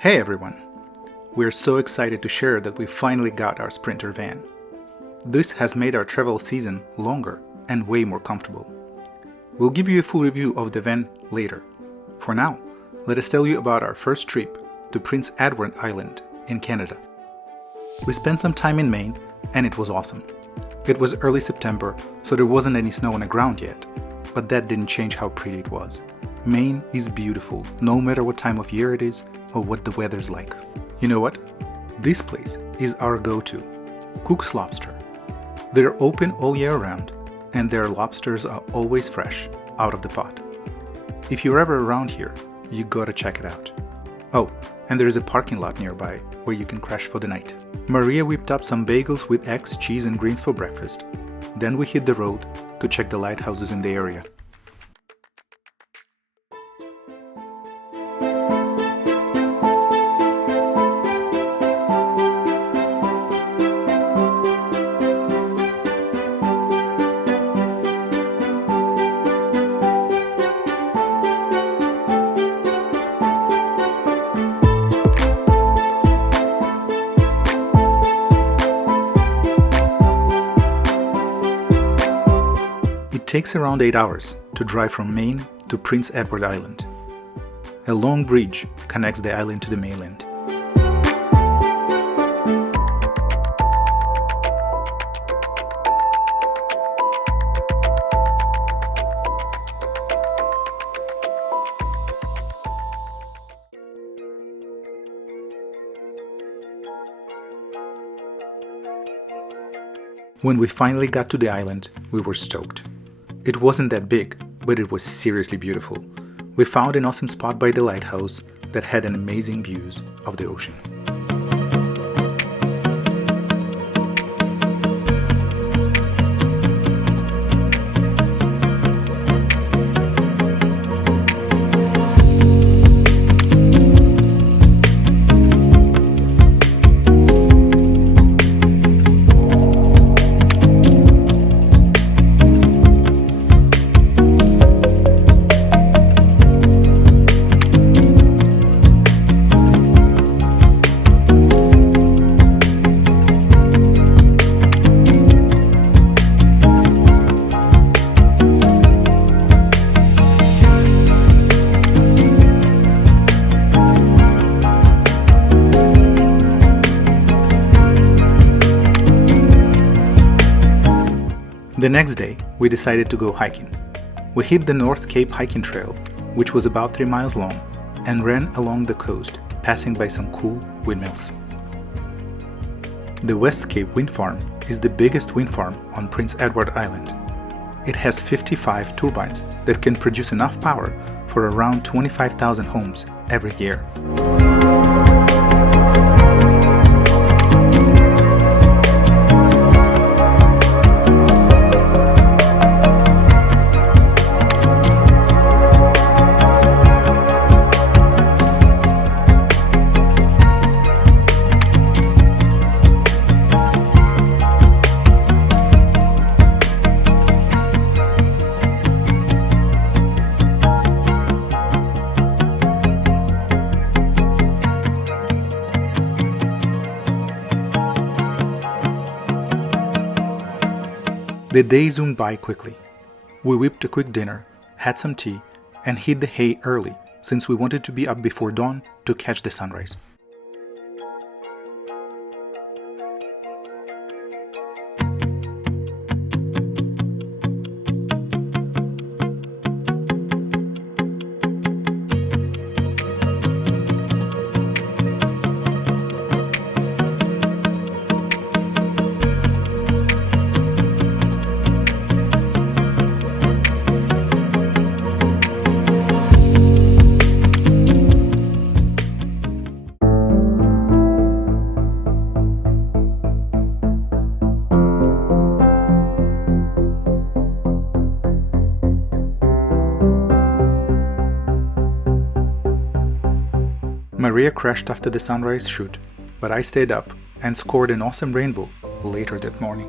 Hey everyone! We're so excited to share that we finally got our Sprinter van. This has made our travel season longer and way more comfortable. We'll give you a full review of the van later. For now, let us tell you about our first trip to Prince Edward Island in Canada. We spent some time in Maine and it was awesome. It was early September, so there wasn't any snow on the ground yet, but that didn't change how pretty it was. Maine is beautiful, no matter what time of year it is or what the weather's like. You know what? This place is our go-to, Cook's Lobster. They're open all year round, and their lobsters are always fresh, out of the pot. If you're ever around here, you gotta check it out. Oh, and there's a parking lot nearby where you can crash for the night. Maria whipped up some bagels with eggs, cheese, and greens for breakfast. Then we hit the road to check the lighthouses in the area. It takes around 8 hours to drive from Maine to Prince Edward Island. A long bridge connects the island to the mainland. When we finally got to the island, we were stoked. It wasn't that big, but it was seriously beautiful. We found an awesome spot by the lighthouse that had an amazing views of the ocean. The next day, we decided to go hiking. We hit the North Cape hiking trail, which was about 3 miles long, and ran along the coast, passing by some cool windmills. The West Cape Wind Farm is the biggest wind farm on Prince Edward Island. It has 55 turbines that can produce enough power for around 25,000 homes every year. The day zoomed by quickly. We whipped a quick dinner, had some tea, and hit the hay early since we wanted to be up before dawn to catch the sunrise. Maria crashed after the sunrise shoot, but I stayed up and scored an awesome rainbow later that morning.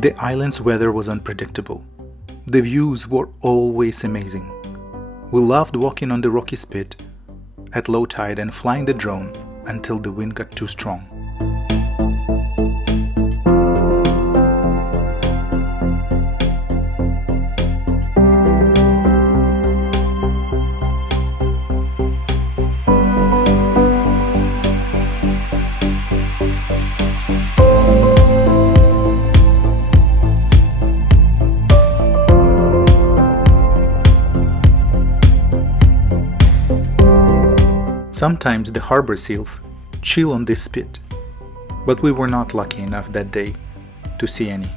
The island's weather was unpredictable. The views were always amazing. We loved walking on the rocky spit at low tide and flying the drone until the wind got too strong. Sometimes the harbor seals chill on this spit, but we were not lucky enough that day to see any.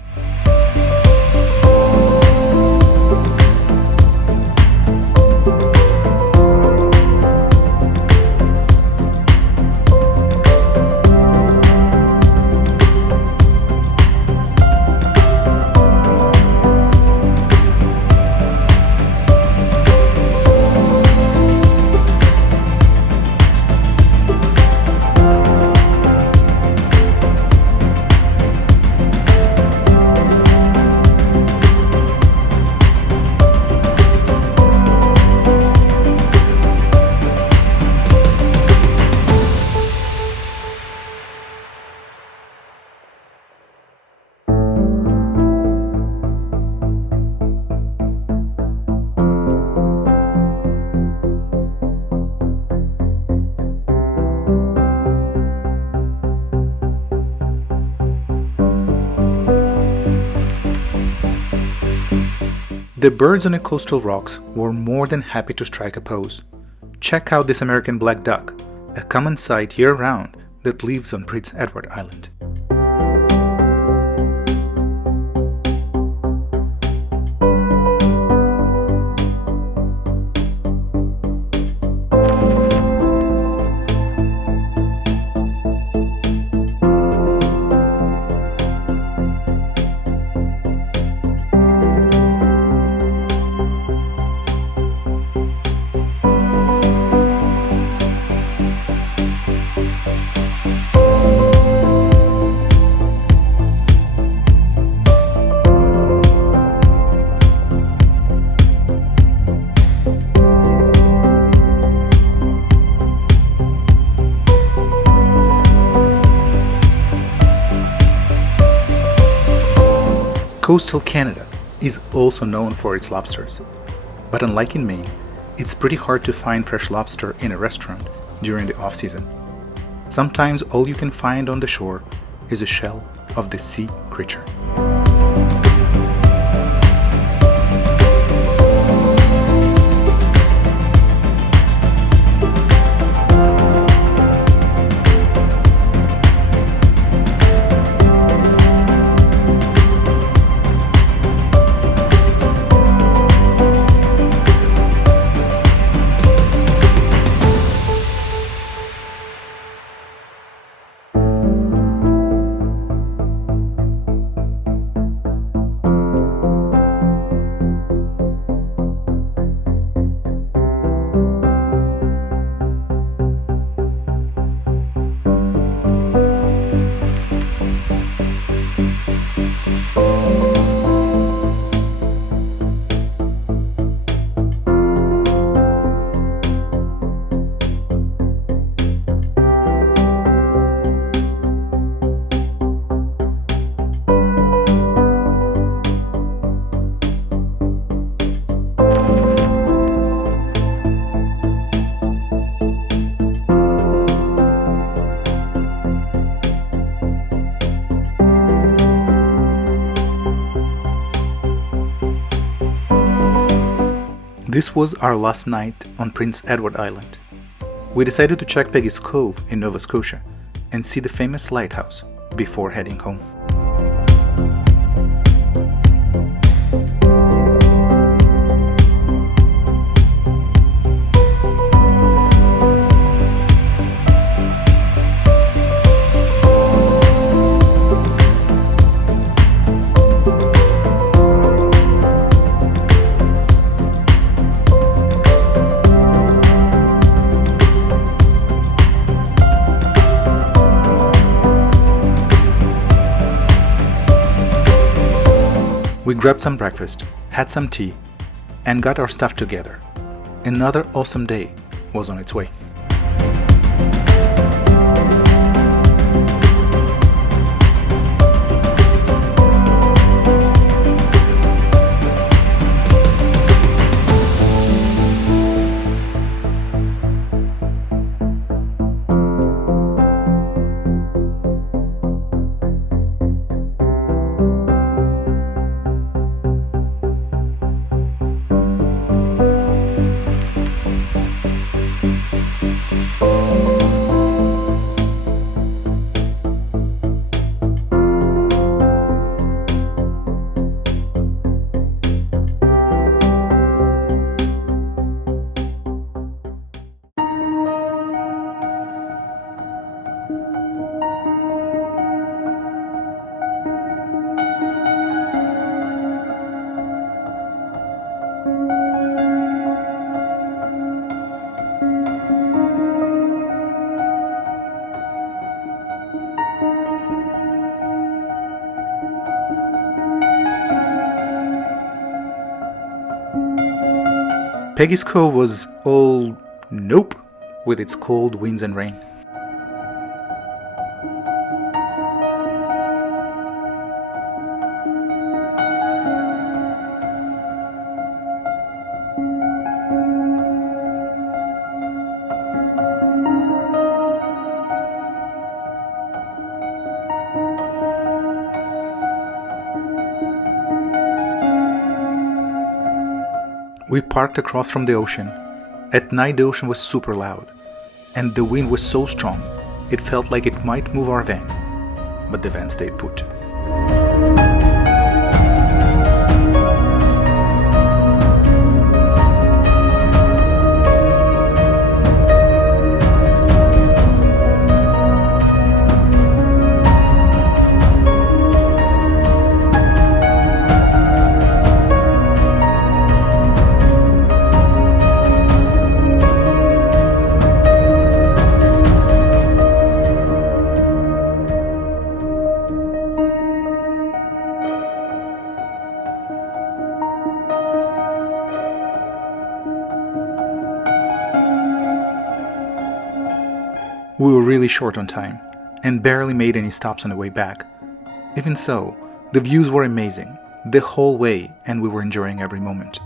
The birds on the coastal rocks were more than happy to strike a pose. Check out this American black duck, a common sight year-round that lives on Prince Edward Island. Coastal Canada is also known for its lobsters, but unlike in Maine, it's pretty hard to find fresh lobster in a restaurant during the off-season. Sometimes all you can find on the shore is a shell of the sea creature. This was our last night on Prince Edward Island. We decided to check Peggy's Cove in Nova Scotia and see the famous lighthouse before heading home. grabbed some breakfast, had some tea, and got our stuff together. Another awesome day was on its way. Peggy's Cove was all nope with its cold winds and rain. We parked across from the ocean. At night the ocean was super loud, and the wind was so strong it felt like it might move our van, but the van stayed put. We were really short on time, and barely made any stops on the way back. Even so, the views were amazing, the whole way, and we were enjoying every moment.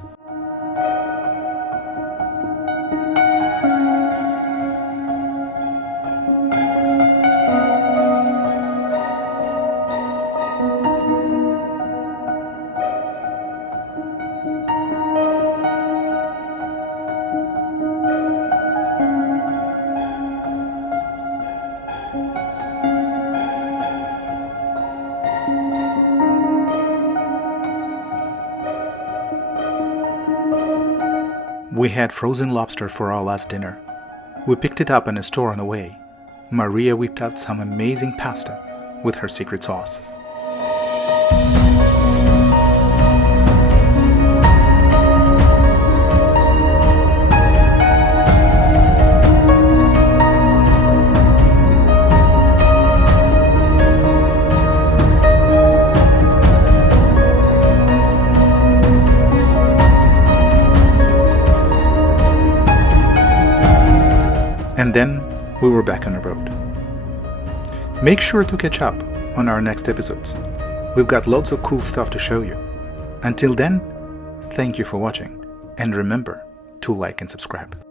We had frozen lobster for our last dinner. We picked it up in a store on the way. Maria whipped out some amazing pasta with her secret sauce. And then we were back on the road. Make sure to catch up on our next episodes. We've got lots of cool stuff to show you. Until then, thank you for watching, and remember to like and subscribe.